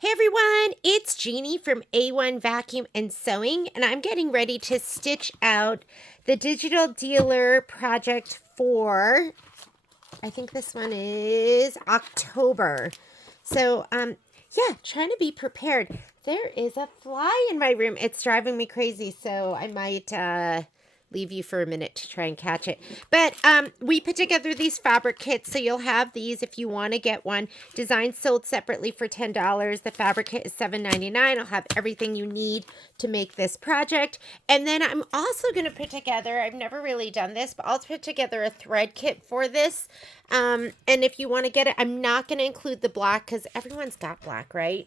Hey everyone, it's Jeannie from A1 Vacuum and Sewing, and I'm getting ready to stitch out the digital dealer project for, I think this one is October. So, yeah, trying to be prepared. There is a fly in my room. It's driving me crazy, so I might leave you for a minute to try and catch it. But we put together these fabric kits, so you'll have these if you want to get one. Designs sold separately for $10. The fabric kit is $7.99. I'll have everything you need to make this project. And then I'm also going to put together, I've never really done this, but I'll put together a thread kit for this. And if you want to get it, I'm not going to include the black because everyone's got black, right?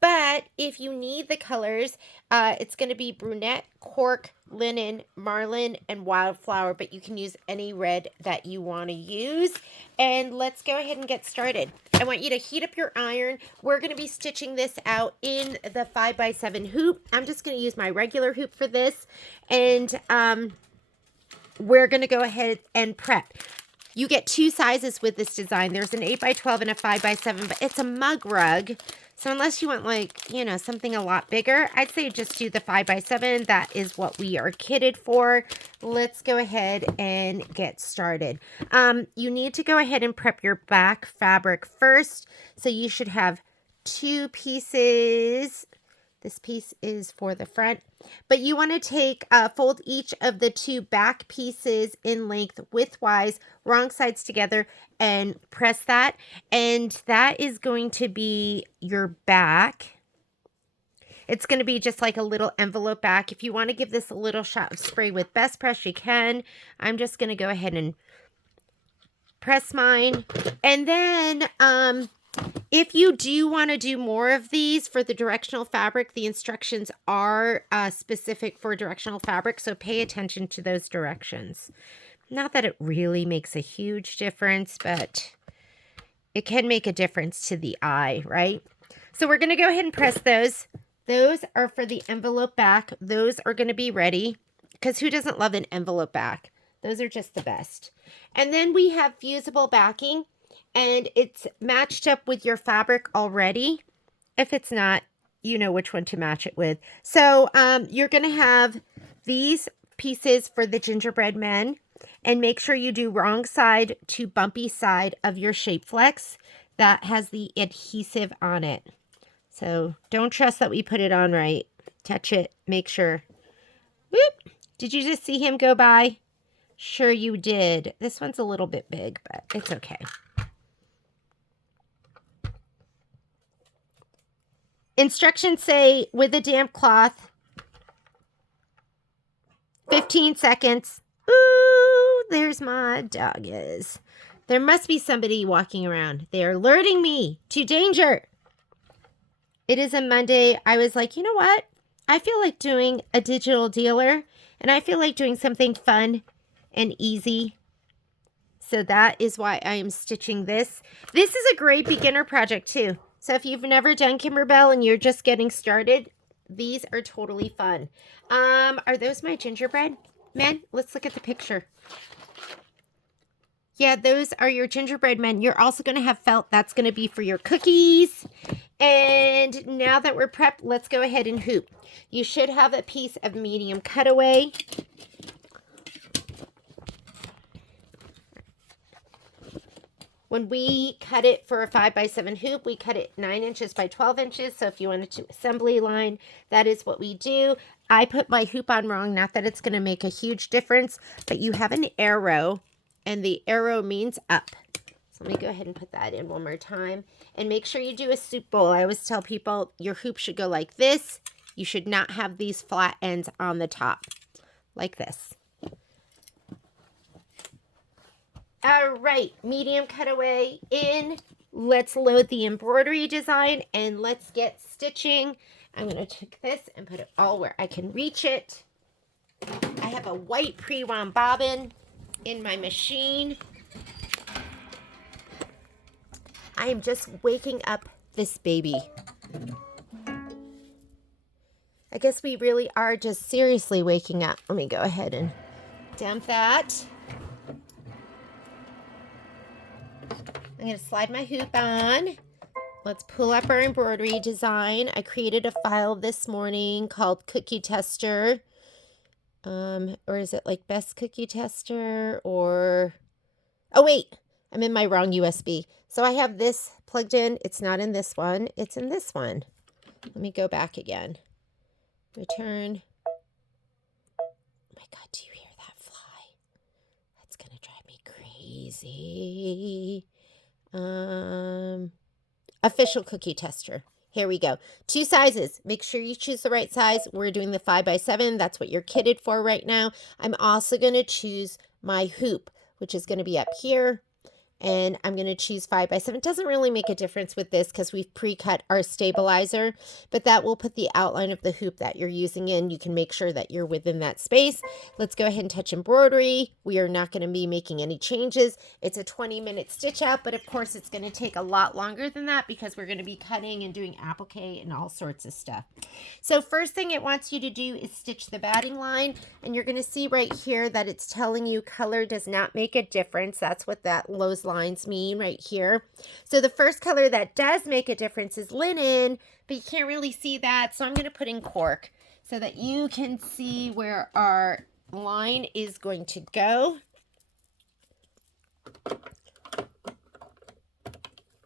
But if you need the colors, it's going to be brunette, cork, linen, marlin, and wildflower, but you can use any red that you want to use. And let's go ahead and get started. I want you to heat up your iron. We're going to be stitching this out in the 5x7 hoop. I'm just going to use my regular hoop for this. And we're going to go ahead and prep. You get two sizes with this design. There's an 8x12 and a 5x7, but it's a mug rug. So unless you want, like, you know, something a lot bigger, I'd say just do the 5x7. That is what we are kitted for. Let's go ahead and get started. You need to go ahead and prep your back fabric first. So you should have two pieces. This piece is for the front, but you want to take, fold each of the two back pieces in length widthwise, wrong sides together, and press that. And that is going to be your back. It's going to be just like a little envelope back. If you want to give this a little shot of spray with Best Press, you can. I'm just going to go ahead and press mine. And then, if you do want to do more of these for the directional fabric, the instructions are specific for directional fabric, so pay attention to those directions. Not that it really makes a huge difference, but it can make a difference to the eye, right? So we're going to go ahead and press those. Those are for the envelope back. Those are going to be ready, because who doesn't love an envelope back? Those are just the best. And then we have fusible backing. And it's matched up with your fabric already. If it's not, you know which one to match it with. So you're going to have these pieces for the gingerbread men. And make sure you do wrong side to bumpy side of your shape flex. That has the adhesive on it. So don't trust that we put it on right. Touch it. Make sure. Whoop! Did you just see him go by? Sure you did. This one's a little bit big, but it's okay. Instructions say, with a damp cloth, 15 seconds. Ooh, there's my doggies. There must be somebody walking around. They are alerting me to danger. It is a Monday. I was like, you know what? I feel like doing a digital dealer, and I feel like doing something fun and easy. So that is why I am stitching this. This is a great beginner project too. So if you've never done Kimberbell and you're just getting started, these are totally fun. Are those my gingerbread men? Let's look at the picture. Yeah, those are your gingerbread men. You're also going to have felt. That's going to be for your cookies. And now that we're prepped, let's go ahead and hoop. You should have a piece of medium cutaway. When we cut it for a 5x7 hoop, we cut it 9 inches by 12 inches. So if you wanted to assembly line, that is what we do. I put my hoop on wrong, not that it's going to make a huge difference, but you have an arrow, and the arrow means up. So let me go ahead and put that in one more time. And make sure you do a soup bowl. I always tell people your hoop should go like this. You should not have these flat ends on the top, like this. All right, medium cutaway in. Let's load the embroidery design and let's get stitching. I'm going to take this and put it all where I can reach it. I have a white pre-wound bobbin in my machine. I am just waking up this baby. I guess we really are just seriously waking up. Let me go ahead and dump that. I'm going to slide my hoop on. let's pull up our embroidery design. I created a file this morning called Cookie Tester. Or is it like Best Cookie Tester or... Oh, wait, I'm in my wrong USB. So I have this plugged in. It's not in this one. It's in this one. Let me go back again. Return. Oh my God, do you hear that fly? That's going to drive me crazy. Official Cookie Tester. Here we go. 2 sizes. Make sure you choose the right size. We're doing the 5x7. That's what you're kitted for right now. I'm also going to choose my hoop, which is going to be up here. And I'm going to choose 5x7. It doesn't really make a difference with this because we've pre-cut our stabilizer, but that will put the outline of the hoop that you're using in. You can make sure that you're within that space. Let's go ahead and touch embroidery. We are not going to be making any changes. It's a 20-minute stitch out, but of course it's going to take a lot longer than that because we're going to be cutting and doing applique and all sorts of stuff. So first thing it wants you to do is stitch the batting line, and you're going to see right here that it's telling you color does not make a difference. That's what those lines mean right here. So the first color that does make a difference is linen, but you can't really see that. So I'm going to put in cork so that you can see where our line is going to go.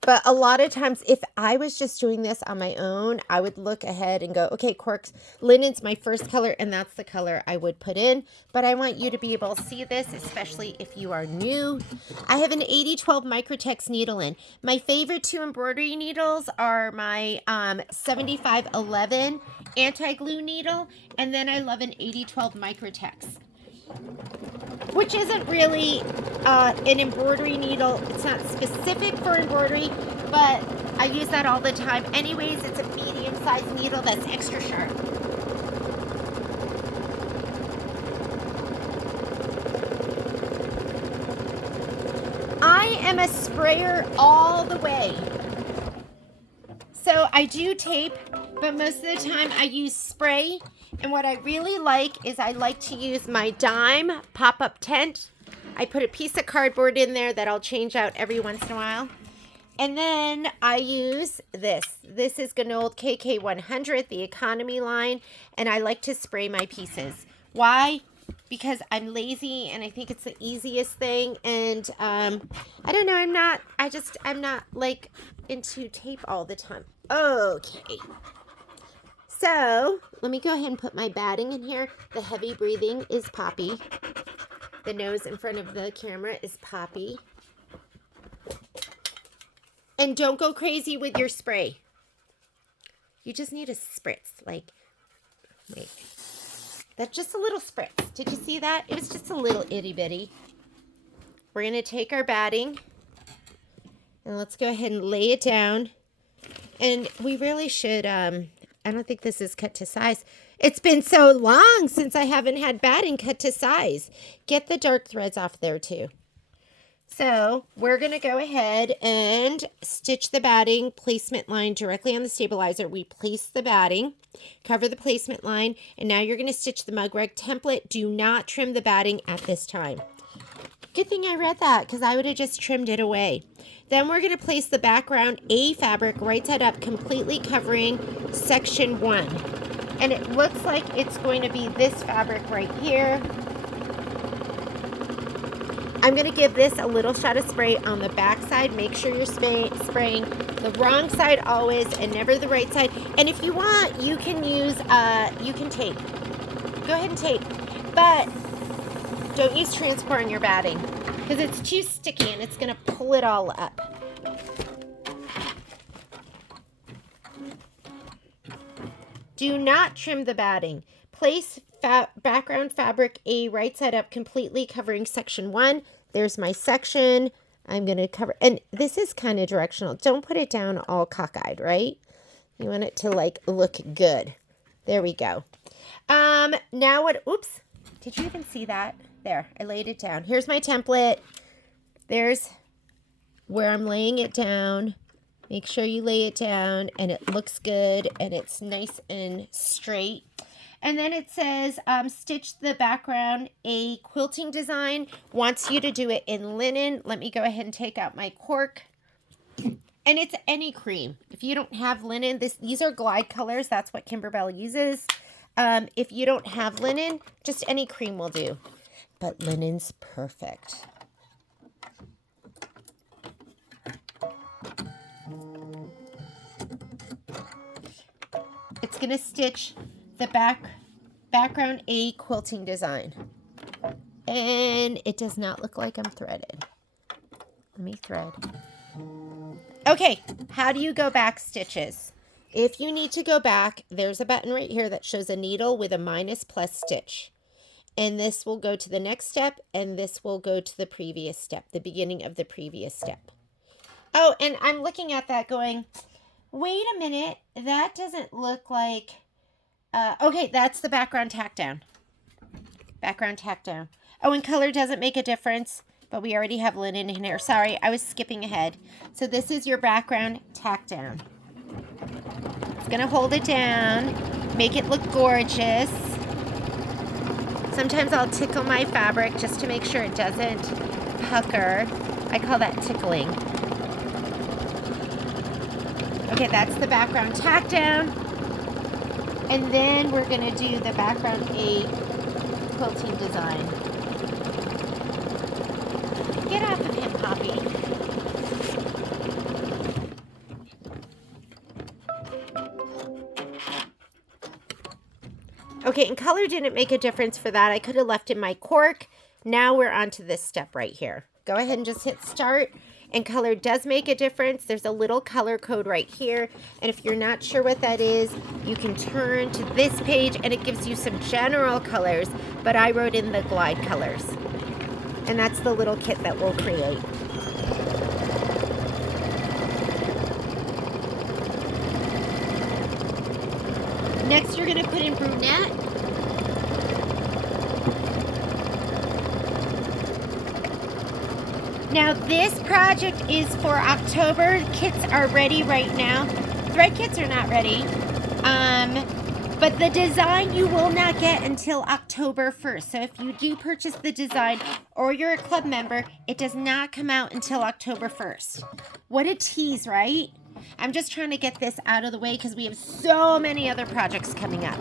But a lot of times, if I was just doing this on my own, I would look ahead and go, okay, corks, linen's my first color, and that's the color I would put in. But I want you to be able to see this, especially if you are new. I have an 8012 Microtex needle in. My favorite 2 embroidery needles are my 7511 anti-glue needle, and then I love an 8012 Microtex, which isn't really an embroidery needle. It's not specific for embroidery, but I use that all the time. Anyways, it's a medium-sized needle that's extra sharp. I am a sprayer all the way. So I do tape, but most of the time I use spray. And what I really like is I like to use my dime pop-up tent. I put a piece of cardboard in there that I'll change out every once in a while. And then I use this. This is good old KK100, the economy line. And I like to spray my pieces. Why? Because I'm lazy and I think it's the easiest thing. And I don't know, I'm not like into tape all the time. Okay. So let me go ahead and put my batting in here. The heavy breathing is Poppy. The nose in front of the camera is Poppy. And don't go crazy with your spray. You just need a spritz. Like, wait. That's just a little spritz. Did you see that? It was just a little itty bitty. We're going to take our batting. And let's go ahead and lay it down. And we really should... I don't think this is cut to size. It's been so long since I haven't had batting cut to size. Get the dark threads off there too. So we're going to go ahead and stitch the batting placement line directly on the stabilizer. We place the batting, cover the placement line, and now you're going to stitch the mug rag template. Do not trim the batting at this time. Good thing I read that because I would have just trimmed it away. Then we're going to place the background A fabric right side up, completely covering section 1. And it looks like it's going to be this fabric right here. I'm going to give this a little shot of spray on the back side. Make sure you're spraying the wrong side always and never the right side. And if you want, you can use, you can tape. Go ahead and tape. But don't use transport on your batting because it's too sticky and it's going to pull it all up. Do not trim the batting. Place background fabric A right side up, completely covering section 1. There's my section. I'm going to cover, and this is kind of directional. Don't put it down all cockeyed, right? You want it to like look good. There we go. Now what, oops, did you even see that? There, I laid it down. Here's my template. There's where I'm laying it down. Make sure you lay it down and it looks good and it's nice and straight. And then it says, stitch the background. A quilting design wants you to do it in linen. Let me go ahead and take out my cork. And it's any cream. If you don't have linen, these are glide colors. That's what Kimberbell uses. If you don't have linen, just any cream will do. But linen's perfect. It's going to stitch the background A quilting design. And it does not look like I'm threaded. Let me thread. Okay, how do you go back stitches? If you need to go back, there's a button right here that shows a needle with a minus plus stitch. And this will go to the next step, and this will go to the previous step, the beginning of the previous step. Oh, and I'm looking at that going, wait a minute, that doesn't look like, okay, that's the background tack down. Background tack down. Oh, and color doesn't make a difference, but we already have linen in here. Sorry, I was skipping ahead. So this is your background tack down. It's gonna hold it down, make it look gorgeous. Sometimes I'll tickle my fabric just to make sure it doesn't pucker. I call that tickling. Okay, that's the background tack down. And then we're gonna do the background A quilting design. Get off of him, Poppy. Okay, and color didn't make a difference for that. I could have left in my cork. Now we're on to this step right here. Go ahead and just hit start. And color does make a difference. There's a little color code right here. And if you're not sure what that is, you can turn to this page and it gives you some general colors. But I wrote in the glide colors. And that's the little kit that we'll create. Next, you're going to put in brunette. Now, this project is for October. Kits are ready right now. Thread kits are not ready. But the design you will not get until October 1st. So if you do purchase the design or you're a club member, it does not come out until October 1st. What a tease, right? I'm just trying to get this out of the way because we have so many other projects coming up.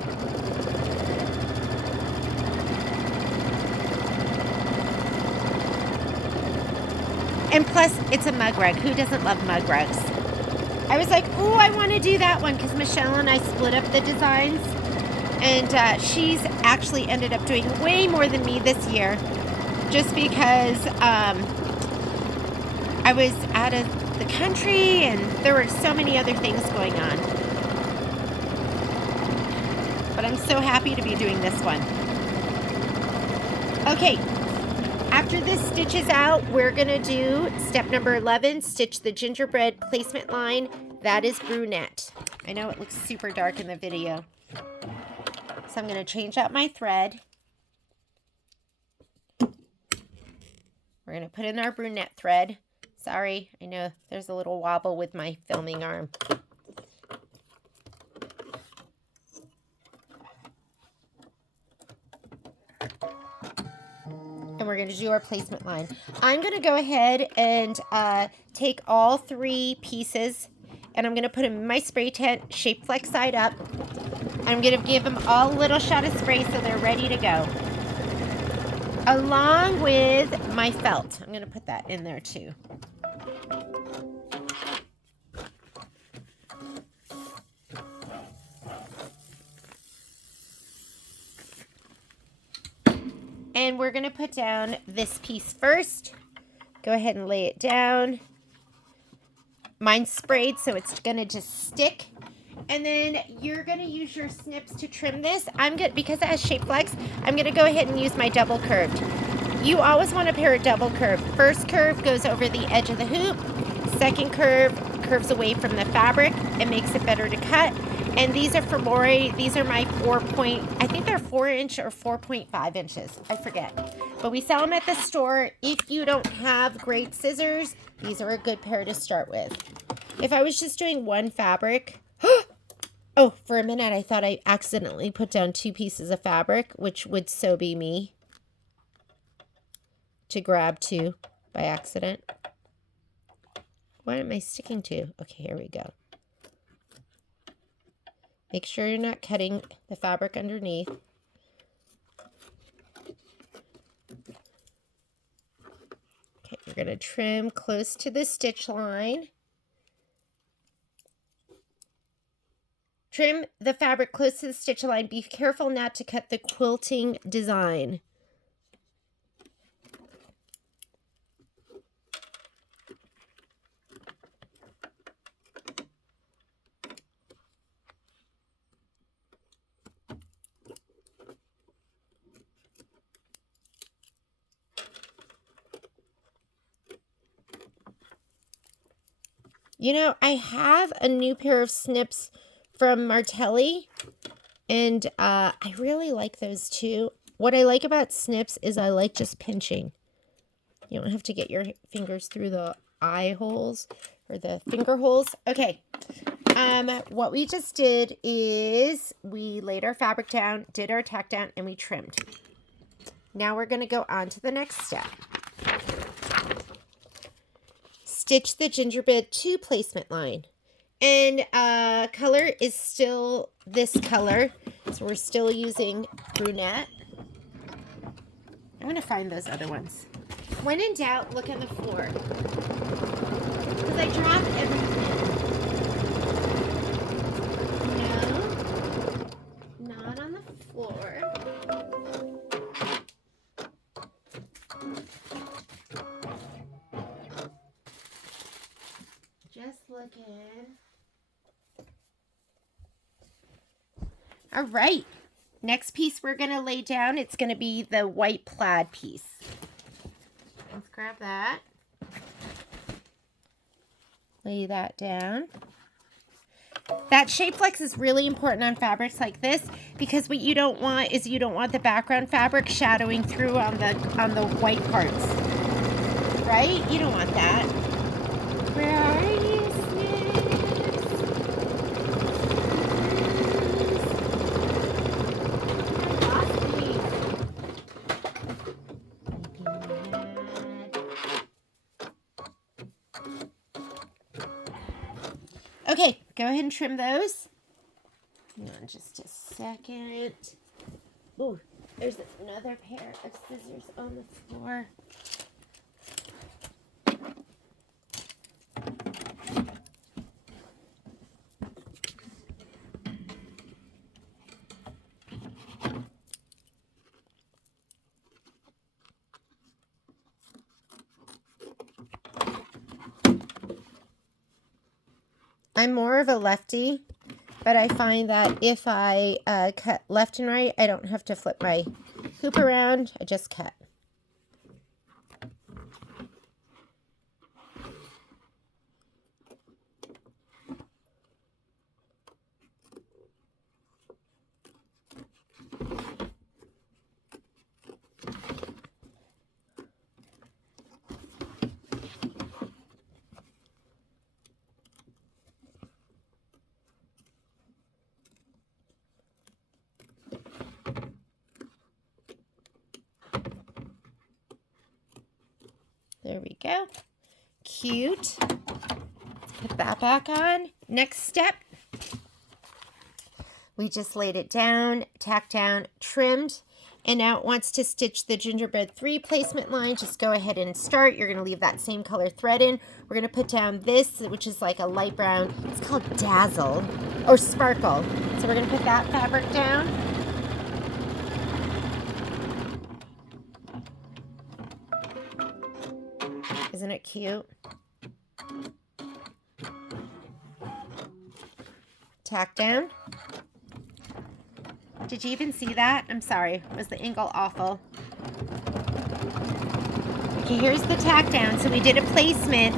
And plus, it's a mug rug. Who doesn't love mug rugs? I was like, oh, I want to do that one because Michelle and I split up the designs. And she's actually ended up doing way more than me this year just because I was out of the country and there were so many other things going on. But I'm so happy to be doing this one. Okay, after this stitches out, we're going to do step number 11, stitch the gingerbread placement line. That is brunette. I know it looks super dark in the video. So I'm going to change out my thread. We're going to put in our brunette thread. Sorry, I know there's a little wobble with my filming arm. And we're going to do our placement line. I'm going to go ahead and take all 3 pieces and I'm going to put them in my spray tent, shape flex side up. I'm going to give them all a little shot of spray so they're ready to go. Along with my felt. I'm going to put that in there too. And we're going to put down this piece first. Go ahead and lay it down. Mine's sprayed, so it's going to just stick. And then you're going to use your snips to trim this. I'm good because it has shape flex. I'm going to go ahead and use my double curved. You always want to pair a double curve. First curve goes over the edge of the hoop. Second curve curves away from the fabric and makes it better to cut. And these are for Lori. These are my 4-point, I think they're 4-inch or 4.5 inches. I forget. But we sell them at the store. If you don't have great scissors, these are a good pair to start with. If I was just doing one fabric, oh, for a minute I thought I accidentally put down 2 pieces of fabric, which would so be me to grab 2 by accident. What am I sticking to? Okay, here we go. Make sure you're not cutting the fabric underneath. Okay, you're going to trim close to the stitch line. Trim the fabric close to the stitch line. Be careful not to cut the quilting design. You know, I have a new pair of snips from Martelli, and I really like those too. What I like about snips is I like just pinching. You don't have to get your fingers through the eye holes or the finger holes. Okay, what we just did is we laid our fabric down, did our tack down, and we trimmed. Now we're going to go on to the next step. Stitch the gingerbread to placement line. And color is still this color. So we're still using brunette. I'm going to find those other ones. When in doubt, look on the floor. Because I dropped everything. No, not on the floor. Just looking. All right. Next piece we're going to lay down, it's going to be the white plaid piece. Let's grab that. Lay that down. That shape flex is really important on fabrics like this because what you don't want is you don't want the background fabric shadowing through on the white parts. Right? You don't want that. Where are you, Snips? I lost these. Okay, go ahead and trim those. Hang on just a second. Ooh, there's another pair of scissors on the floor. I'm more of a lefty, but I find that if I cut left and right, I don't have to flip my hoop around. I just cut. There we go. Cute. Put that back on. Next step. We just laid it down, tacked down, trimmed, and now it wants to stitch the gingerbread 3 placement line. Just go ahead and start. You're going to leave that same color thread in. We're going to put down this, which is like a light brown. It's called Dazzle or Sparkle. So we're going to put that fabric down. Isn't it cute? Tack down. Did you even see that? I'm sorry. Was the angle awful? Okay, here's the tack down. So we did a placement,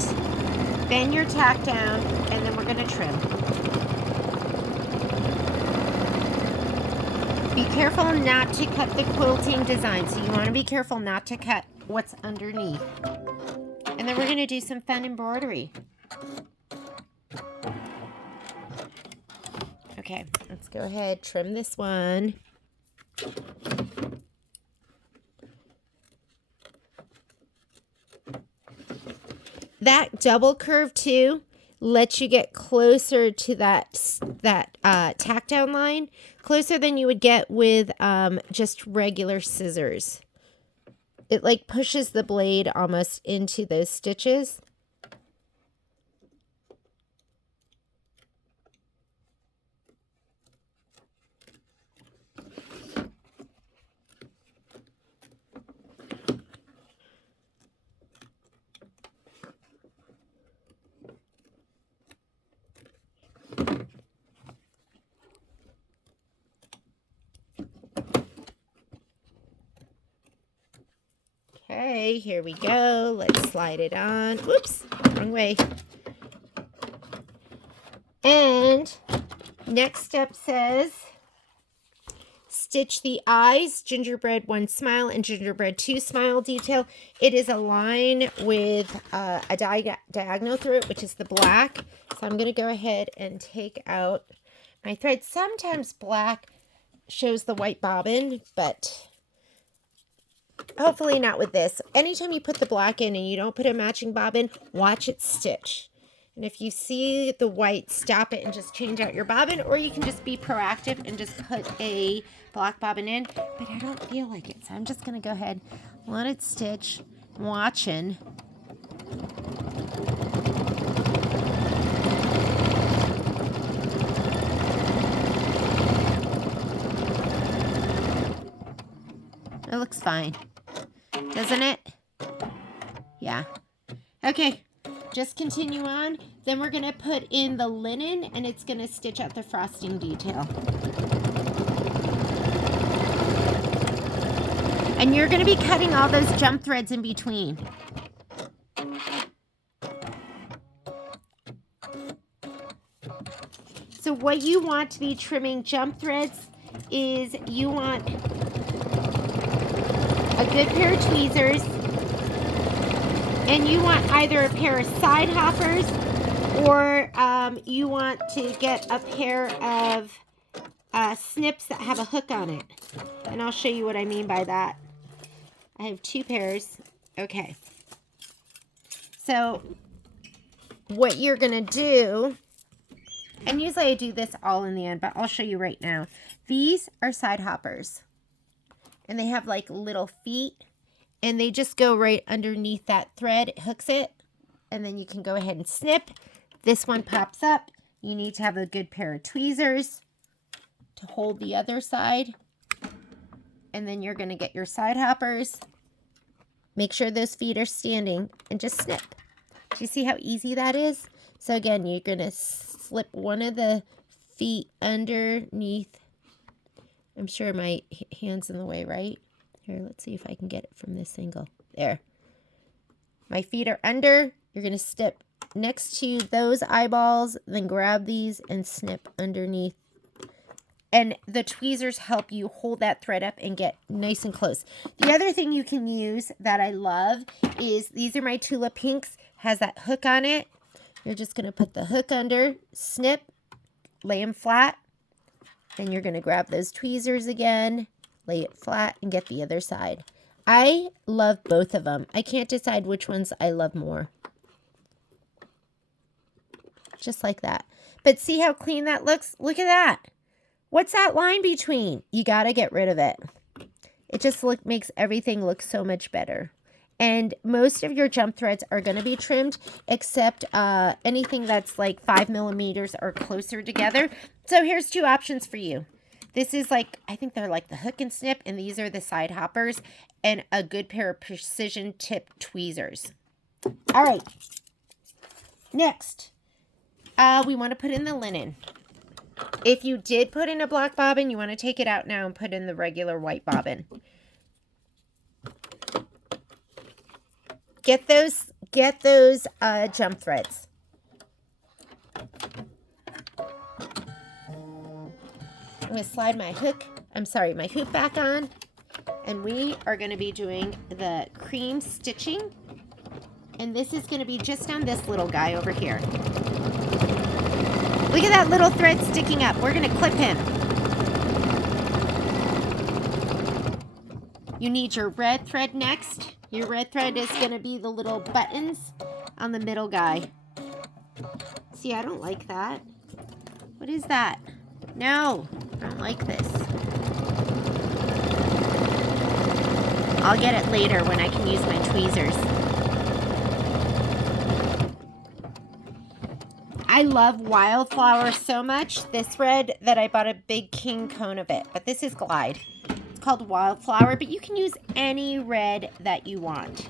then your tack down, and then we're going to trim. Be careful not to cut the quilting design. So you want to be careful not to cut what's underneath. And then we're going to do some fun embroidery. Okay, let's go ahead, trim this one. that double curve too lets you get closer to that tack down line, closer than you would get with just regular scissors. It like pushes the blade almost into those stitches. Okay, here we go. Let's slide it on. Whoops, wrong way. And next step says, stitch the eyes, gingerbread 1 smile and gingerbread 2 smile detail. It is a line with a diagonal through it, which is the black. So I'm going to go ahead and take out my thread. Sometimes black shows the white bobbin, but hopefully not with this. Anytime you put the black in and you don't put a matching bobbin, watch it stitch. And if you see the white, stop it and just change out your bobbin, or you can just be proactive and just put a black bobbin in. But I don't feel like it, so I'm just going to go ahead, let it stitch, watching. It looks fine, doesn't it? Yeah. Okay, just continue on. Then we're going to put in the linen, and it's going to stitch out the frosting detail. And you're going to be cutting all those jump threads in between. So what you want to be trimming jump threads is you want a good pair of tweezers, and you want either a pair of side hoppers, or you want to get a pair of snips that have a hook on it. And I'll show you what I mean by that. I have 2 pairs. Okay. So what you're going to do, and usually I do this all in the end, but I'll show you right now. These are side hoppers. And they have like little feet, and they just go right underneath that thread. It hooks it, and then you can go ahead and snip. This one pops up. You need to have a good pair of tweezers to hold the other side. And then you're going to get your side hoppers. Make sure those feet are standing and just snip. Do you see how easy that is? So again, you're going to slip one of the feet underneath. I'm sure my hand's in the way, right? Here, let's see if I can get it from this angle. There. My feet are under. You're going to step next to those eyeballs, then grab these and snip underneath. And the tweezers help you hold that thread up and get nice and close. The other thing you can use that I love is, these are my Tulip Pinks. Has that hook on it. You're just going to put the hook under, snip, lay them flat. Then you're going to grab those tweezers again, lay it flat, and get the other side. I love both of them. I can't decide which ones I love more. Just like that. But see how clean that looks? Look at that. What's that line between? You got to get rid of it. It just makes everything look so much better. And most of your jump threads are going to be trimmed, except anything that's like 5 millimeters or closer together. So here's 2 options for you. This is like, I think they're like the hook and snip, and these are the side hoppers, and a good pair of precision tip tweezers. All right. Next, we want to put in the linen. If you did put in a black bobbin, you want to take it out now and put in the regular white bobbin. Get those jump threads. I'm going to slide my hoop back on, and we are going to be doing the cream stitching, and this is going to be just on this little guy over here. Look at that little thread sticking up. We're going to clip him. You need your red thread next. Your red thread is going to be the little buttons on the middle guy. See, I don't like that. What is that? No, I don't like this. I'll get it later when I can use my tweezers. I love Wildflower so much. This red that I bought a big king cone of it, but this is Glide. It's called Wildflower, but you can use any red that you want.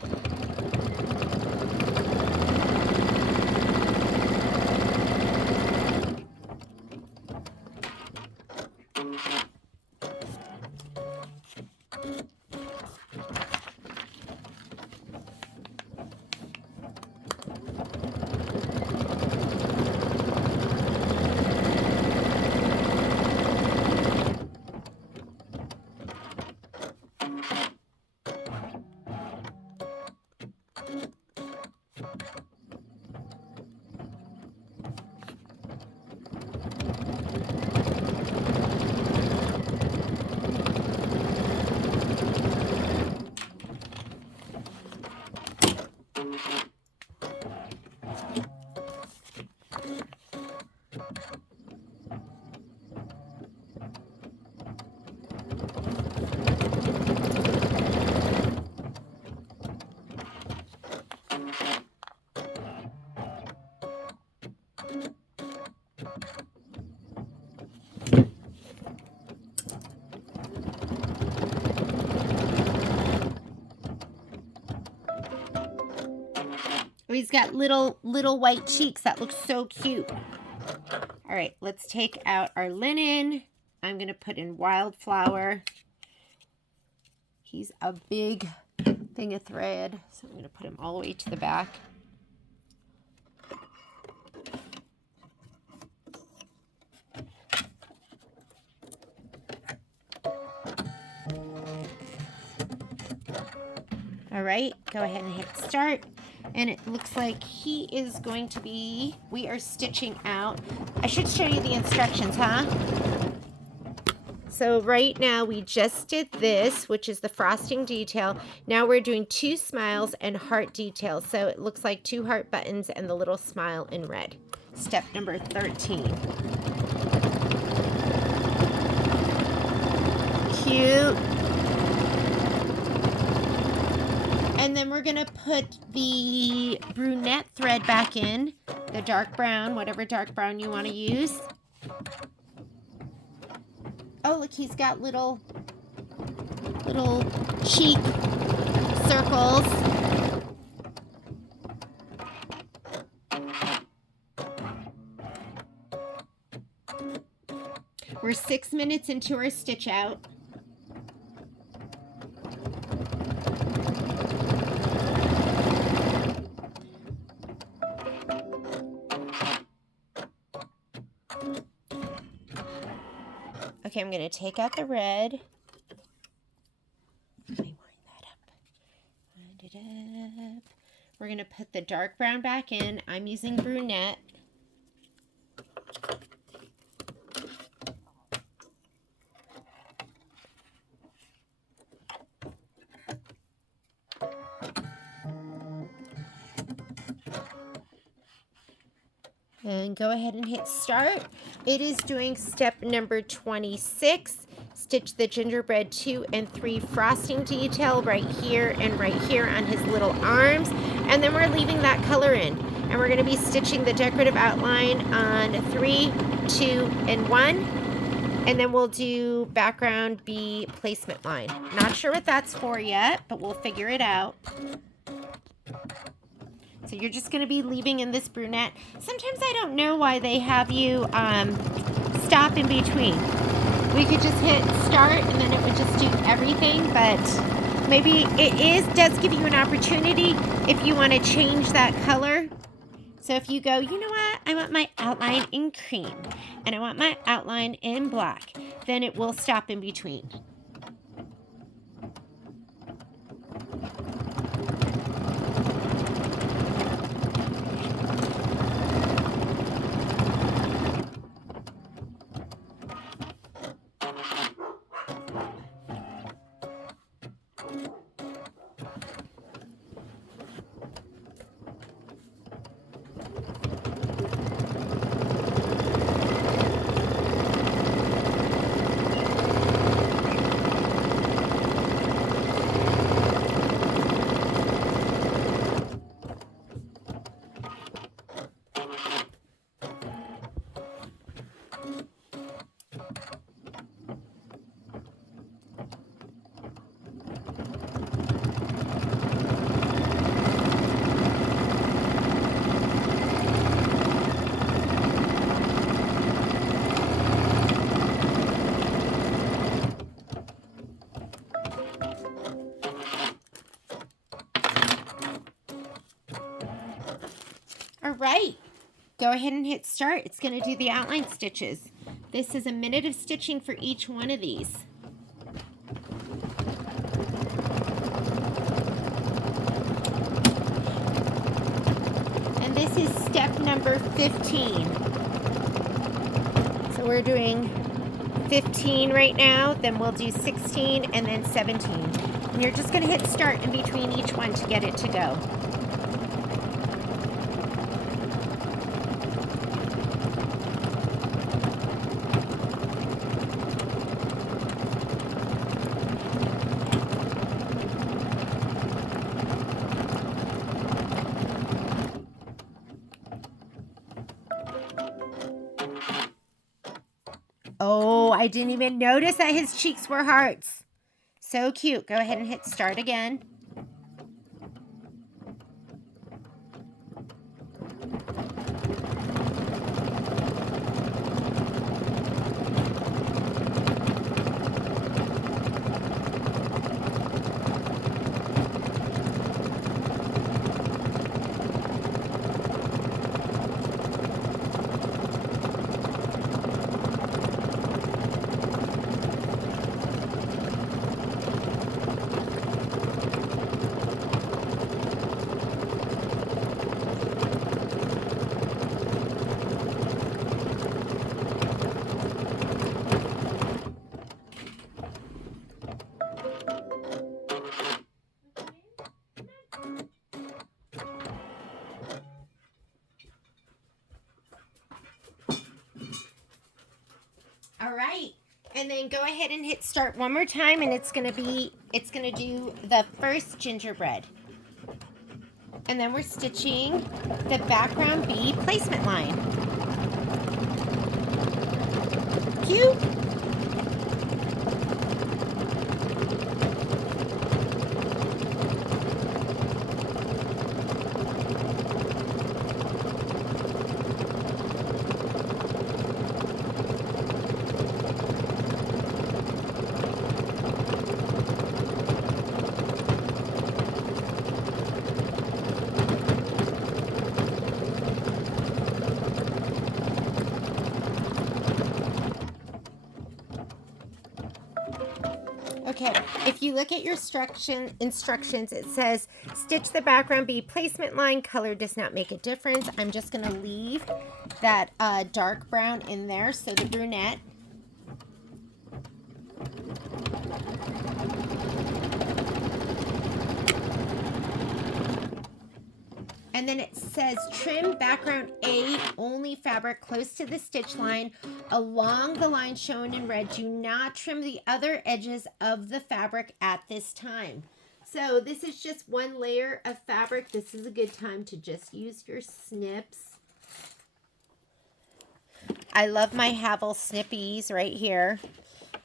Oh, he's got little white cheeks. That looks so cute. All right, let's take out our linen. I'm going to put in Wildflower. He's a big thing of thread, so I'm going to put him all the way to the back. All right, go ahead and hit start. And it looks like he is going to be, we are stitching out. I should show you the instructions, huh? So right now we just did this, which is the frosting detail. Now we're doing 2 smiles and heart details. So it looks like 2 heart buttons and the little smile in red. Step number 13. Cute. And then we're gonna put the brunette thread back in, the dark brown, whatever dark brown you wanna use. Oh, look, he's got little cheek circles. We're 6 minutes into our stitch out. Okay, I'm going to take out the red. Let me wind that up. Wind it up. We're going to put the dark brown back in. I'm using brunette. And go ahead and hit start. It is doing step number 26. Stitch the gingerbread 2 and 3 frosting detail right here and right here on his little arms. And then we're leaving that color in. And we're going to be stitching the decorative outline on 3, 2, and 1. And then we'll do background B placement line. Not sure what that's for yet, but we'll figure it out. So you're just going to be leaving in this brunette. Sometimes I don't know why they have you stop in between. We could just hit start and then it would just do everything, but maybe it does give you an opportunity if you want to change that color. So if you go, you know what, I want my outline in cream and I want my outline in black, then it will stop in between. right, go ahead and hit start. It's going to do the outline stitches. This is a minute of stitching for each one of these. And this is step number 15. So we're doing 15 right now, then we'll do 16 and then 17. And you're just going to hit start in between each one to get it to go. Oh, I didn't even notice that his cheeks were hearts. So cute. Go ahead and hit start again. All right, and then go ahead and hit start one more time, and it's gonna do the first gingerbread. And then we're stitching the background B placement line. Cute. Okay, if you look at your instructions, it says stitch the background B placement line. Color does not make a difference. I'm just going to leave that dark brown in there, so the brunette. And then it says trim background A only fabric close to the stitch line along the line shown in red. Do not trim the other edges of the fabric at this time. So this is just one layer of fabric. This is a good time to just use your snips. I love my Havel snippies right here.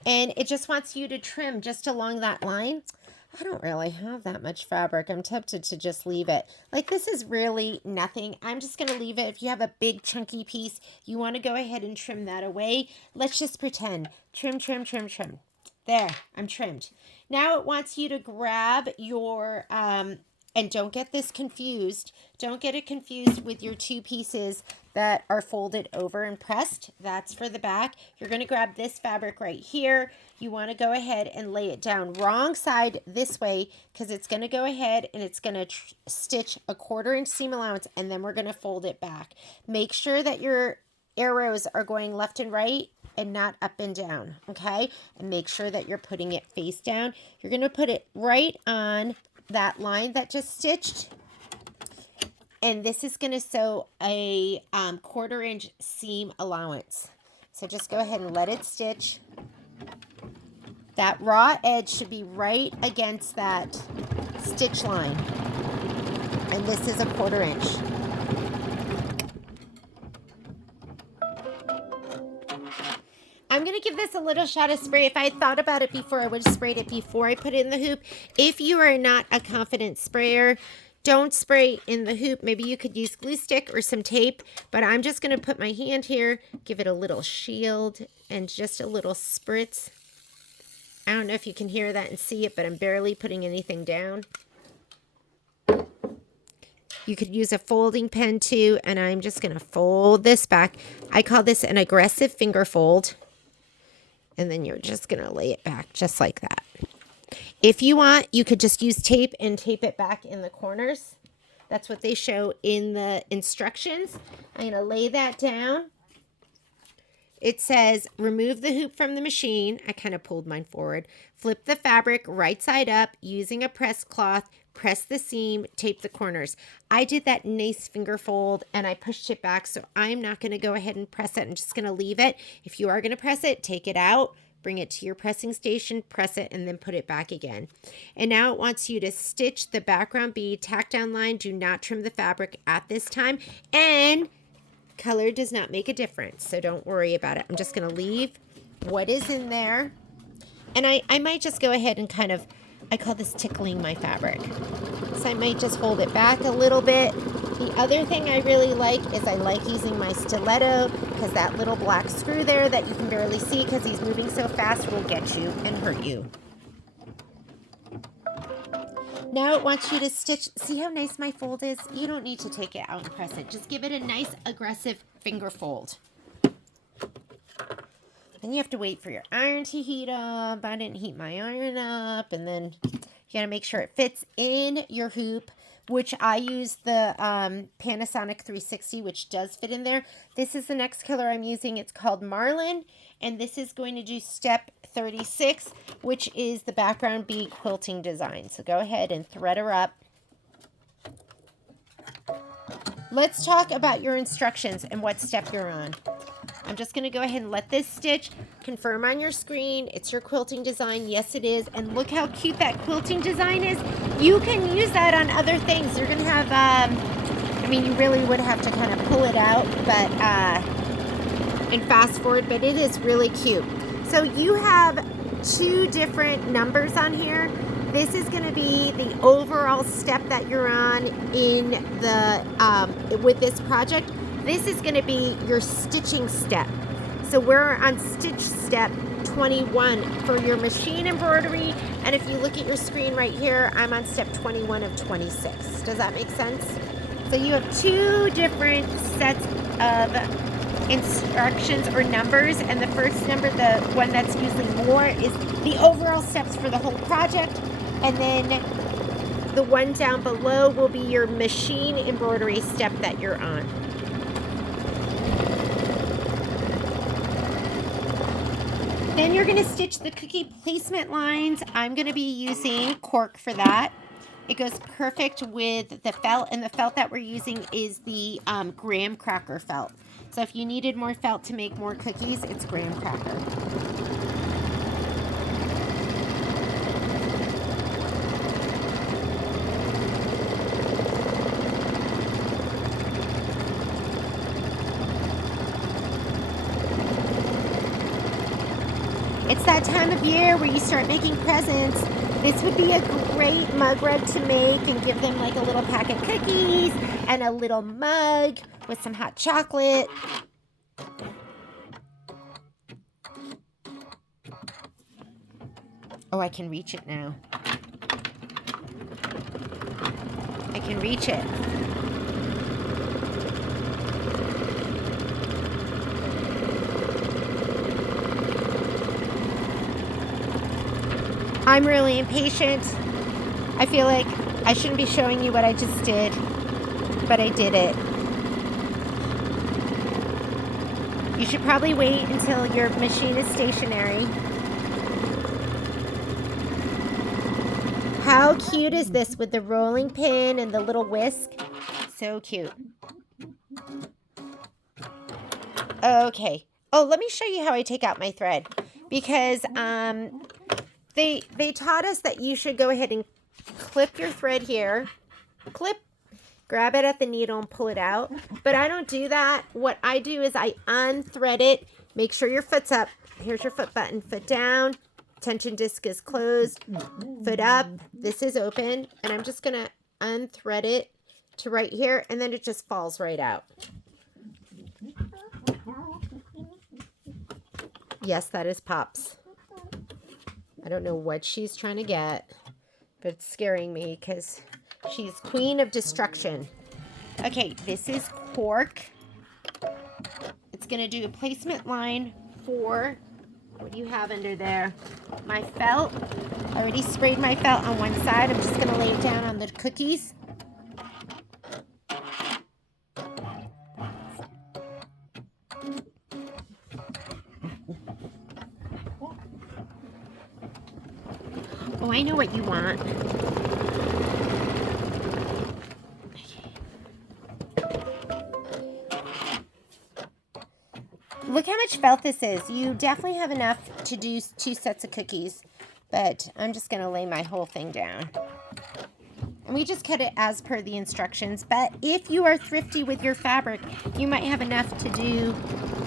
And it just wants you to trim just along that line. I don't really have that much fabric. I'm tempted to just leave it. Like, this is really nothing. I'm just going to leave it. If you have a big chunky piece, you want to go ahead and trim that away. Let's just pretend. Trim, trim, trim, trim. There, I'm trimmed. Now it wants you to grab your, and don't get this confused. Don't get it confused with your two pieces that are folded over and pressed. That's for the back. You're going to grab this fabric right here. You want to go ahead and lay it down wrong side this way, because it's going to go ahead and it's going to stitch a 1/4 inch seam allowance, and then we're going to fold it back. Make sure that your arrows are going left and right and not up and down, okay? And make sure that you're putting it face down. You're going to put it right on that line that just stitched. And this is going to sew a 1/4 inch seam allowance. So just go ahead and let it stitch. That raw edge should be right against that stitch line. And this is a 1/4 inch. I'm going to give this a little shot of spray. If I had thought about it before, I would have sprayed it before I put it in the hoop. If you are not a confident sprayer, don't spray in the hoop. Maybe you could use glue stick or some tape, but I'm just going to put my hand here, give it a little shield, and just a little spritz. I don't know if you can hear that and see it, but I'm barely putting anything down. You could use a folding pen too, and I'm just going to fold this back. I call this an aggressive finger fold. And then you're just going to lay it back just like that. If you want, you could just use tape and tape it back in the corners. That's what they show in the instructions. I'm going to lay that down. It says, remove the hoop from the machine. I kind of pulled mine forward. Flip the fabric right side up using a press cloth. Press the seam, tape the corners. I did that nice finger fold and I pushed it back, so I'm not going to go ahead and press it. I'm just going to leave it. If you are going to press it, take it out, bring it to your pressing station, press it, and then put it back again. And now it wants you to stitch the background bead, tack down line. Do not trim the fabric at this time. And color does not make a difference, so don't worry about it. I'm just going to leave what is in there. And I might just go ahead and kind of, I call this tickling my fabric. So I might just hold it back a little bit. The other thing I really like is I like using my stiletto, because that little black screw there that you can barely see because he's moving so fast will get you and hurt you. Now it wants you to stitch. See how nice my fold is? You don't need to take it out and press it. Just give it a nice aggressive finger fold. Then you have to wait for your iron to heat up. I didn't heat my iron up. And then you got to make sure it fits in your hoop, which I use the Panasonic 360, which does fit in there. This is the next color I'm using. It's called Marlin. And this is going to do step 36, which is the background bead quilting design. So go ahead and thread her up. Let's talk about your instructions and what step you're on. I'm just going to go ahead and let this stitch confirm on your screen. It's your quilting design. Yes, it is. And look how cute that quilting design is. You can use that on other things. You're going to have, I mean, you really would have to kind of pull it out, but, and fast forward, but it is really cute. So you have 2 different numbers on here. This is going to be the overall step that you're on in the, with this project. This is going to be your stitching step. So we're on stitch step 21 for your machine embroidery. And if you look at your screen right here, I'm on step 21 of 26. Does that make sense? So you have 2 different sets of instructions or numbers. And the first number, the one that's usually more, is the overall steps for the whole project. And then the one down below will be your machine embroidery step that you're on. Then you're going to stitch the cookie placement lines. I'm going to be using cork for that. It goes perfect with the felt, and the felt that we're using is the graham cracker felt. So if you needed more felt to make more cookies, it's graham cracker. It's that time of year where you start making presents. This would be a great mug rug to make and give them like a little pack of cookies and a little mug with some hot chocolate. Oh, I can reach it now. I can reach it. I'm really impatient. I feel like I shouldn't be showing you what I just did, but I did it. You should probably wait until your machine is stationary. How cute is this with the rolling pin and the little whisk? So cute. Okay. Oh, let me show you how I take out my thread, because they taught us that you should go ahead and clip your thread here. Clip. Grab it at the needle and pull it out. But I don't do that. What I do is I unthread it. Make sure your foot's up. Here's your foot button. Foot down. Tension disc is closed. Foot up. This is open. And I'm just going to unthread it to right here. And then it just falls right out. Yes, that is Pops. I don't know what she's trying to get, but it's scaring me because she's queen of destruction. Okay, this is cork. It's going to do a placement line for, what do you have under there? My felt. I already sprayed my felt on one side. I'm just going to lay it down on the cookies. Oh, I know what you want. Look how much felt this is. You definitely have enough to do 2 sets of cookies, but I'm just going to lay my whole thing down. And we just cut it as per the instructions, but if you are thrifty with your fabric, you might have enough to do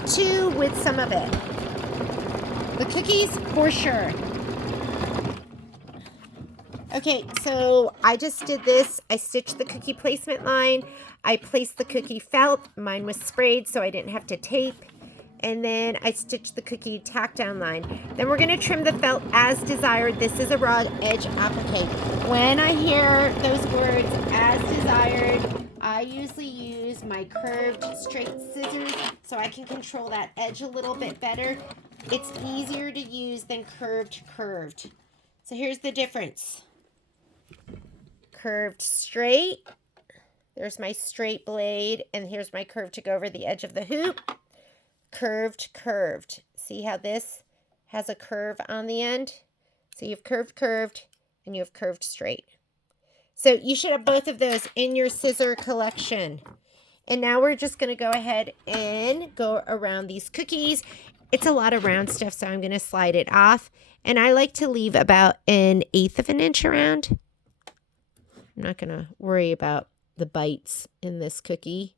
2 with some of it. The cookies, for sure. Okay, so I just did this. I stitched the cookie placement line. I placed the cookie felt. Mine was sprayed, so I didn't have to tape. And then I stitched the cookie tack down line. Then we're going to trim the felt as desired. This is a raw edge applique. When I hear those words, as desired, I usually use my curved straight scissors so I can control that edge a little bit better. It's easier to use than curved. So here's the difference. Curved straight. There's my straight blade, and here's my curve to go over the edge of the hoop. Curved. See how this has a curve on the end? So you have curved, and you have curved straight. So you should have both of those in your scissor collection. And now we're just going to go ahead and go around these cookies. It's a lot of round stuff, so I'm going to slide it off. And I like to leave about 1/8 of an inch around. I'm not going to worry about the bites in this cookie.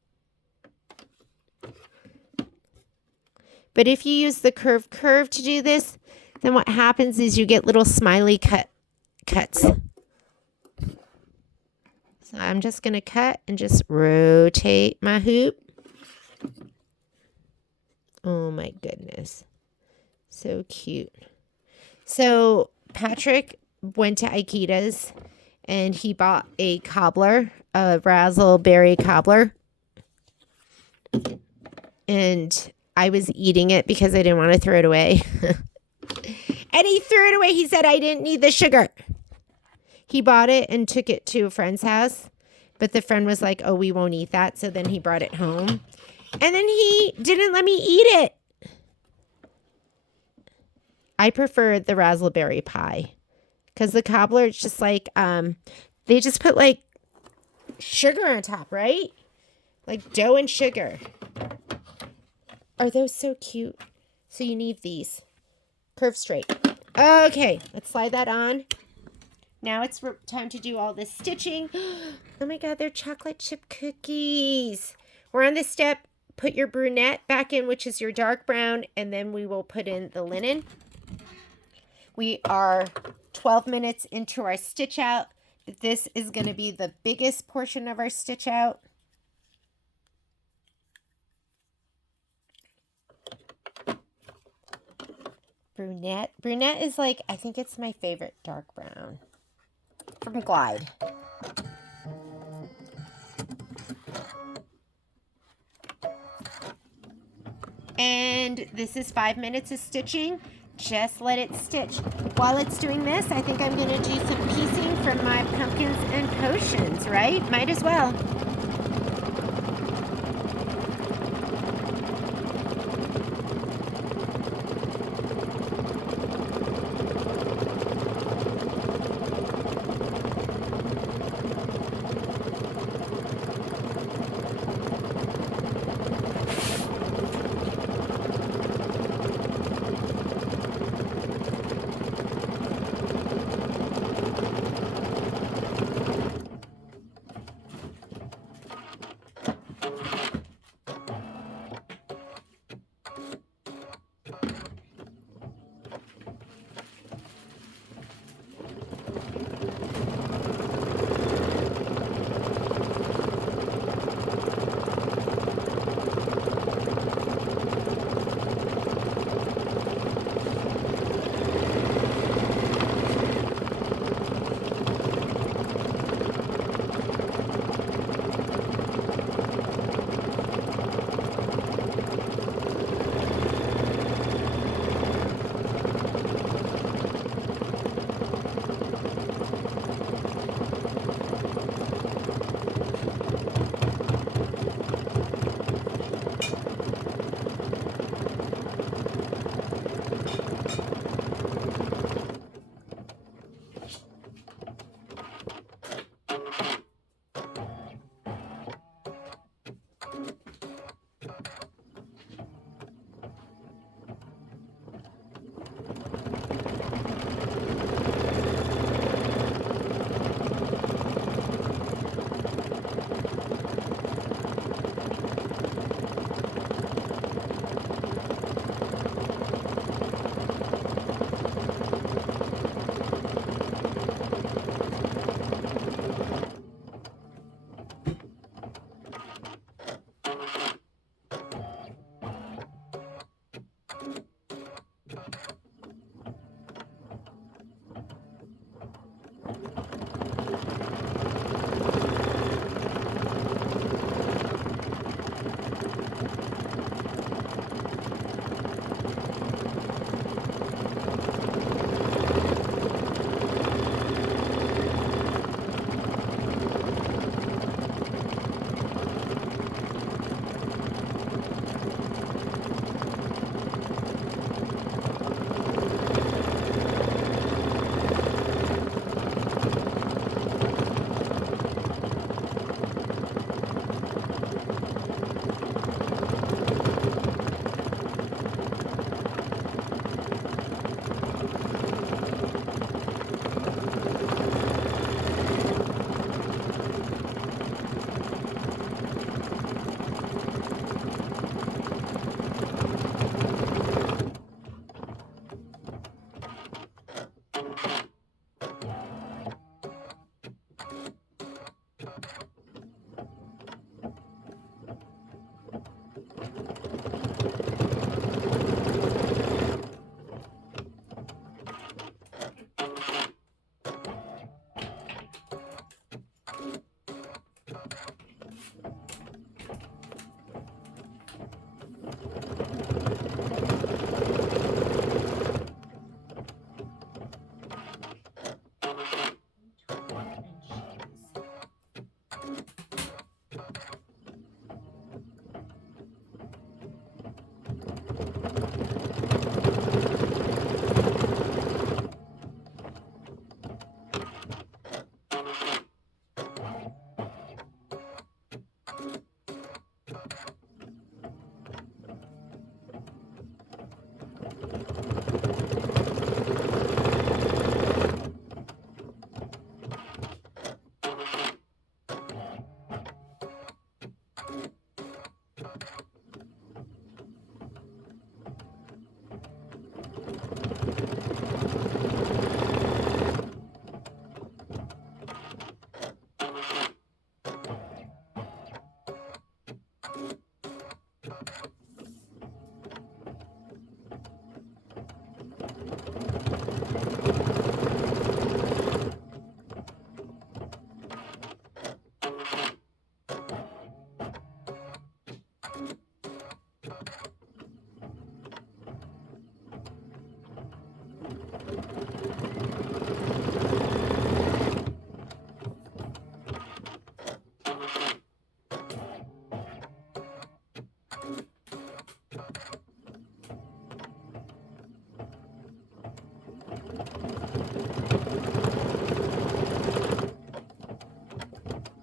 But if you use the curve to do this, then what happens is you get little smiley cuts. So I'm just going to cut and just rotate my hoop. Oh my goodness. So cute. So Patrick went to Aikida's and he bought a cobbler, a raspberry cobbler. And I was eating it because I didn't want to throw it away. And he threw it away. He said I didn't need the sugar. He bought it and took it to a friend's house. But the friend was like, oh, we won't eat that. So then he brought it home. And then he didn't let me eat it. I prefer the raspberry pie. Because the cobbler, it's just like, they just put like sugar on top, right? Like dough and sugar. Are those so cute? So you need these. Curve straight. Okay, let's slide that on. Now it's time to do all this stitching. Oh my God, they're chocolate chip cookies. We're on this step. Put your brunette back in, which is your dark brown, and then we will put in the linen. We are 12 minutes into our stitch out. This is going to be the biggest portion of our stitch out. Brunette. Brunette is like, I think it's my favorite dark brown from Glide. And this is 5 minutes of stitching. Just let it stitch. While it's doing this, I think I'm going to do some piecing from my pumpkins and potions, right? Might as well.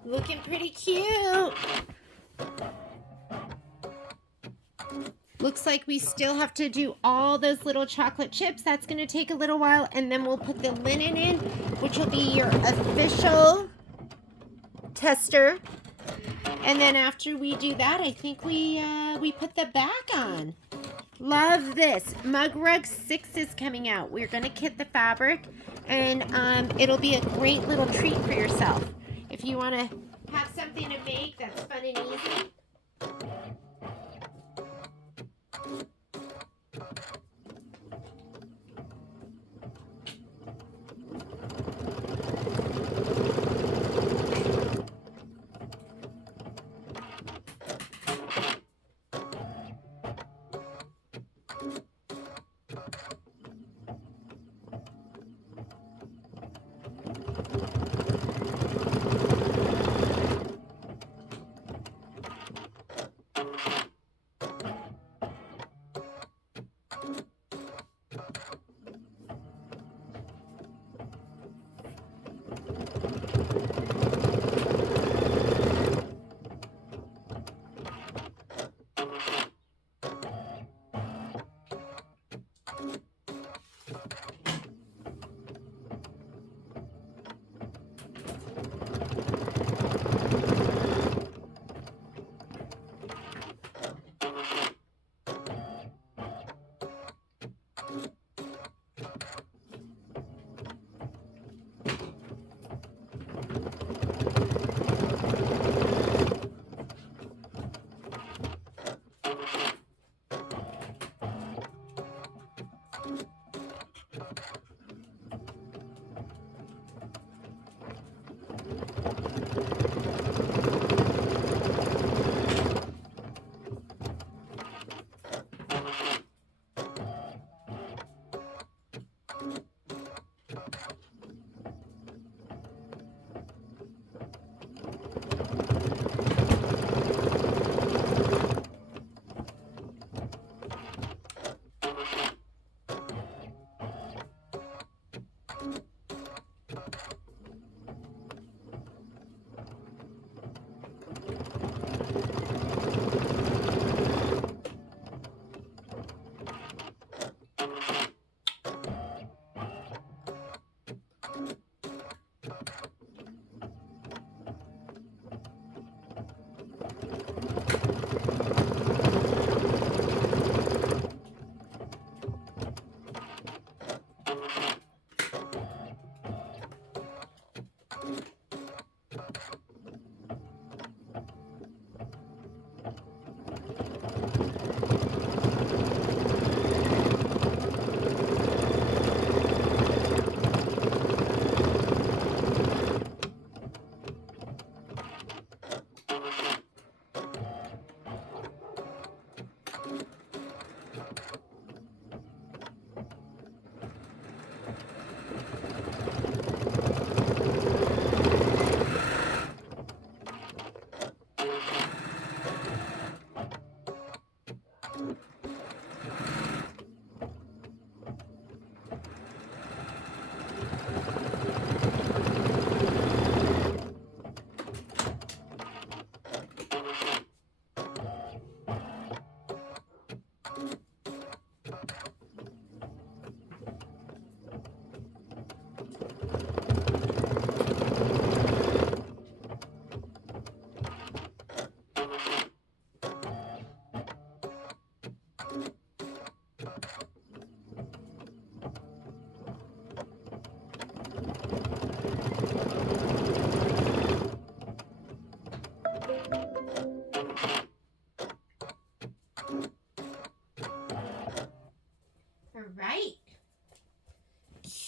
Looking pretty cute. Looks like we still have to do all those little chocolate chips. That's going to take a little while, and then we'll put the linen in, which will be your official tester. And then after we do that, I think we put the back on. Love this. Mug Rug 6 is coming out. We're going to kit the fabric, and it'll be a great little treat for yourself. If you want to have something to make that's fun and easy.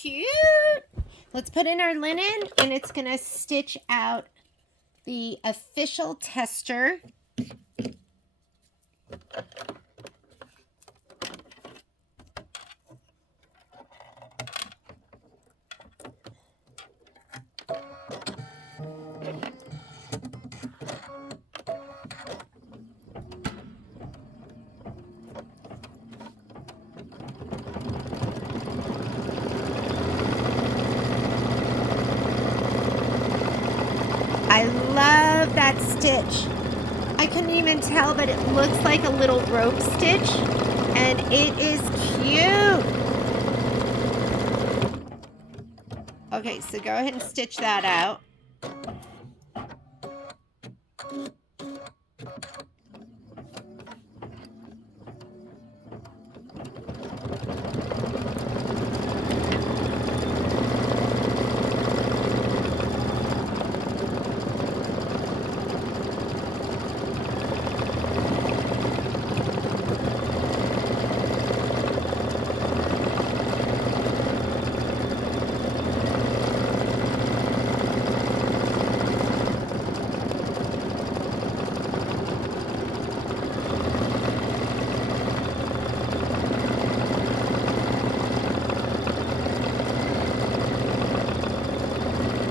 Cute. Let's put in our linen, and it's going to stitch out the official tester. I love that stitch. I couldn't even tell, but it looks like a little rope stitch, and it is cute. Okay, so go ahead and stitch that out.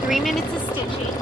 Minutes of stitching.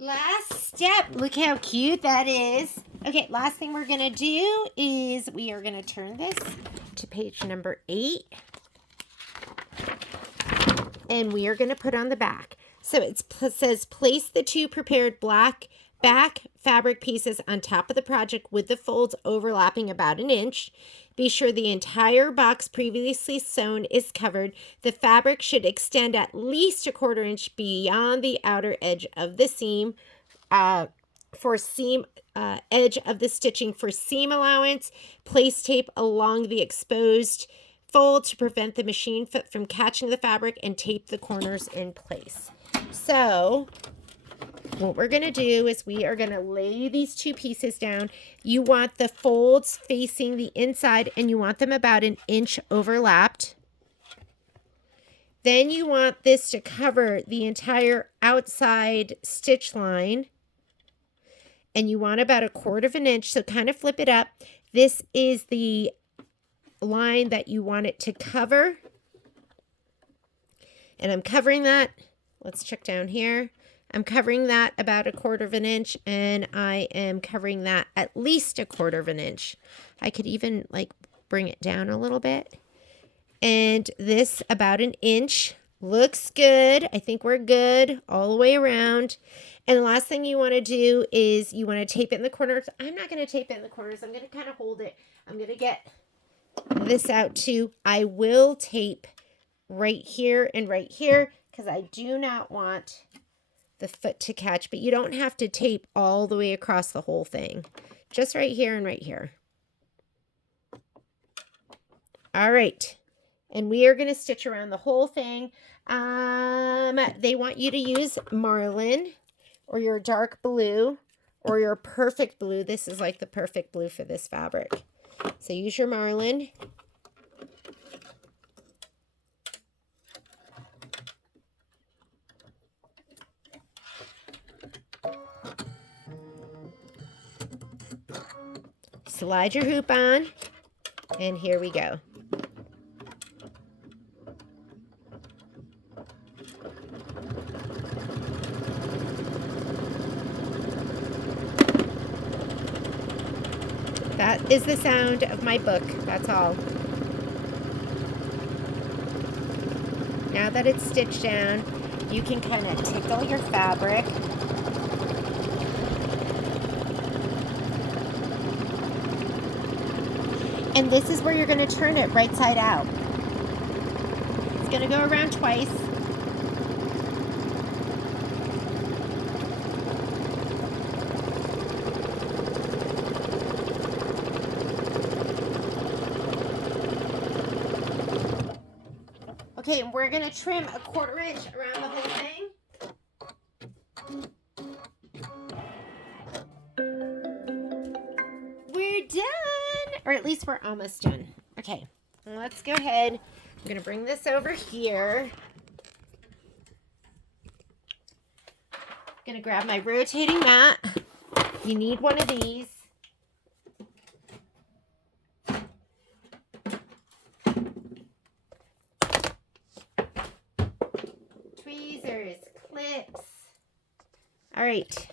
Last step. Look how cute that is. Okay, last thing we're going to do is we are going to turn this to page number 8. And we are going to put on the back. So it says, place the 2 prepared black back fabric pieces on top of the project with the folds overlapping about 1 inch. Be sure the entire box previously sewn is covered. The fabric should extend at least 1/4 inch beyond the outer edge of the seam edge of the stitching for seam allowance. Place tape along the exposed fold to prevent the machine foot from catching the fabric, and tape the corners in place. So what we're going to do is we are going to lay these 2 pieces down. You want the folds facing the inside, and you want them about 1 inch overlapped. Then you want this to cover the entire outside stitch line, and you want about 1/4 inch, so kind of flip it up. This is the line that you want it to cover, and I'm covering that. Let's check down here. I'm covering that about 1/4 inch, and I am covering that at least 1/4 inch. I could even like bring it down a little bit. And this about 1 inch. Looks good. I think we're good all the way around. And the last thing you want to do is you want to tape it in the corners. I'm not going to tape it in the corners. I'm going to kind of hold it. I'm going to get this out too. I will tape right here and right here because I do not want the foot to catch, but you don't have to tape all the way across the whole thing. Just right here and right here. All right. And we are going to stitch around the whole thing. They want you to use marlin or your dark blue or your perfect blue. This is like the perfect blue for this fabric. So use your marlin. Slide your hoop on, and here we go. That is the sound of my book. That's all. Now that it's stitched down, you can kind of tickle your fabric. And this is where you're going to turn it right side out. It's going to go around twice. Okay, and we're going to trim a 1/4 inch around the whole thing. We're done, or at least we're almost done. Okay, let's go ahead. I'm going to bring this over here. I'm going to grab my rotating mat. You need one of these. Tweezers, clips. All right.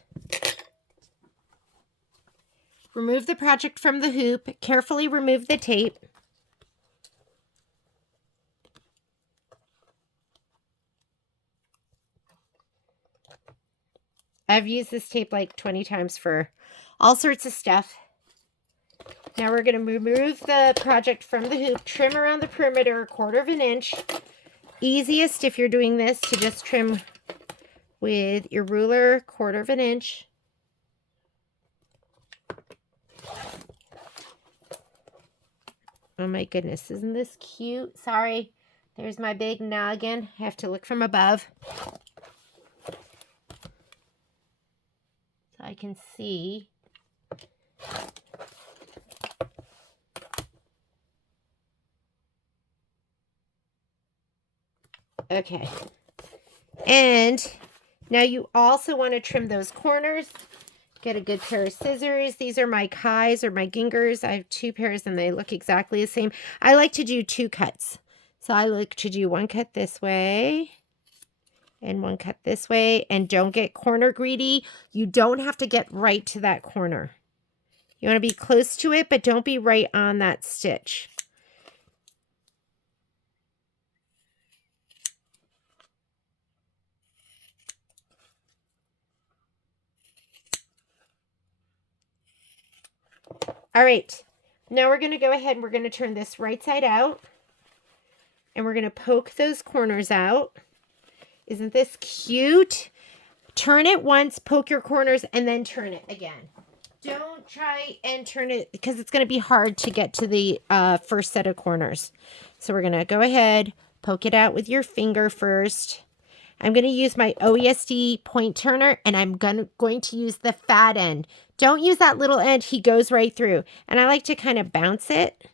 Remove the project from the hoop. Carefully remove the tape. I've used this tape like 20 times for all sorts of stuff. Now we're going to remove the project from the hoop, trim around the perimeter 1/4 inch. Easiest if you're doing this to just trim with your ruler 1/4 inch. Oh my goodness, isn't this cute? Sorry, there's my big noggin. I have to look from above so I can see. Okay, and now you also want to trim those corners. Get a good pair of scissors. These are my Kais or my Gingers. I have 2 pairs and they look exactly the same. I like to do 2 cuts. So I like to do 1 cut this way and 1 cut this way. And don't get corner greedy. You don't have to get right to that corner. You want to be close to it, but don't be right on that stitch. All right, now we're going to go ahead and we're going to turn this right side out. And we're going to poke those corners out. Isn't this cute? Turn it once, poke your corners, and then turn it again. Don't try and turn it because it's going to be hard to get to the first set of corners. So we're going to go ahead, poke it out with your finger first. I'm going to use my OESD point turner, and I'm going to use the fat end. Don't use that little end. He goes right through. And I like to kind of bounce it.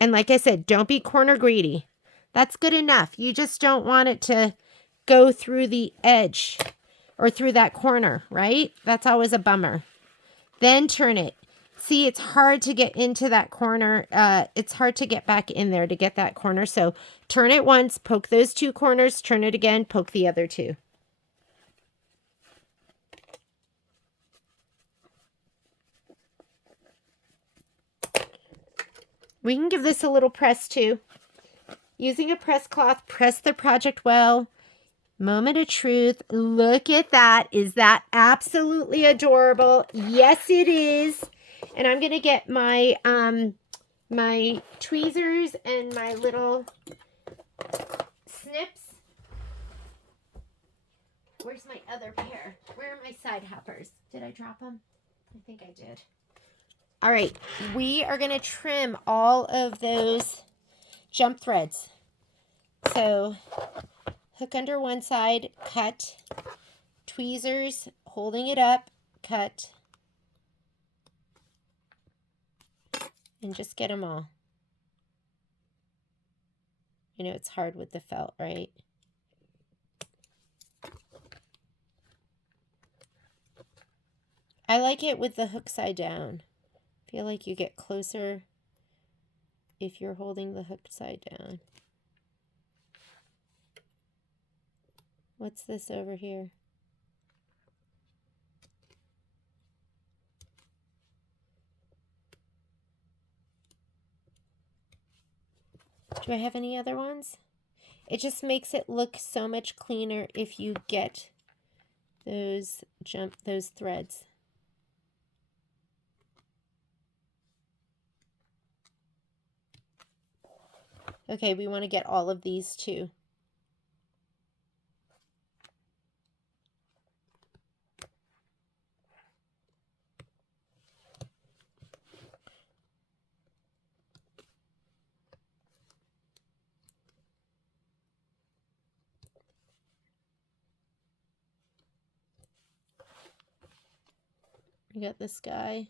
And like I said, don't be corner greedy. That's good enough. You just don't want it to go through the edge or through that corner, right? That's always a bummer. Then turn it. See, it's hard to get into that corner. It's hard to get back in there to get that corner. So turn it once, poke those 2 corners, turn it again, poke the other 2. We can give this a little press too. Using a press cloth, press the project well. Moment of truth. Look at that. Is that absolutely adorable? Yes, it is. And I'm going to get my my tweezers and my little snips. Where's my other pair? Where are my side hoppers? Did I drop them? I think I did. All right. We are going to trim all of those jump threads. So hook under one side, cut, tweezers, holding it up, cut, and just get them all. You know, it's hard with the felt, right? I like it with the hook side down. I feel like you get closer if you're holding the hook side down. What's this over here? Do I have any other ones? It just makes it look so much cleaner if you get those threads. Okay, we want to get all of these too. We got this guy.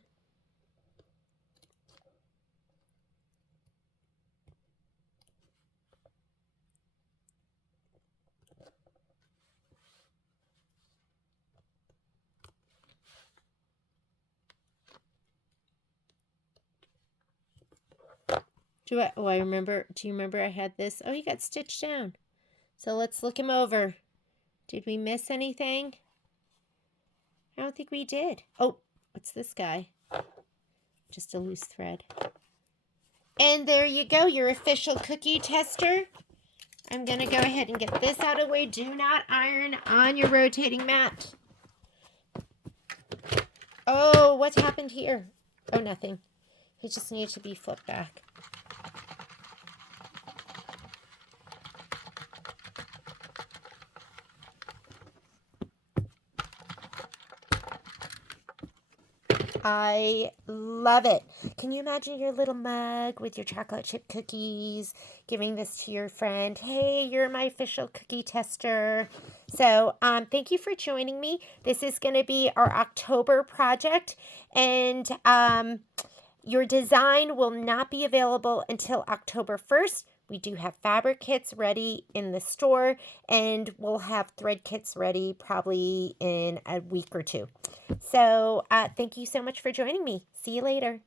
Do you remember I had this? Oh, he got stitched down. So let's look him over. Did we miss anything? I don't think we did. Oh, what's this guy? Just a loose thread. And there you go, your official cookie tester. I'm going to go ahead and get this out of the way. Do not iron on your rotating mat. Oh, what happened here? Oh, nothing. It just needs to be flipped back. I love it. Can you imagine your little mug with your chocolate chip cookies, giving this to your friend? Hey, you're my official cookie tester. So thank you for joining me. This is going to be our October project, and your design will not be available until October 1st. We do have fabric kits ready in the store, and we'll have thread kits ready probably in a week or two. So thank you so much for joining me. See you later.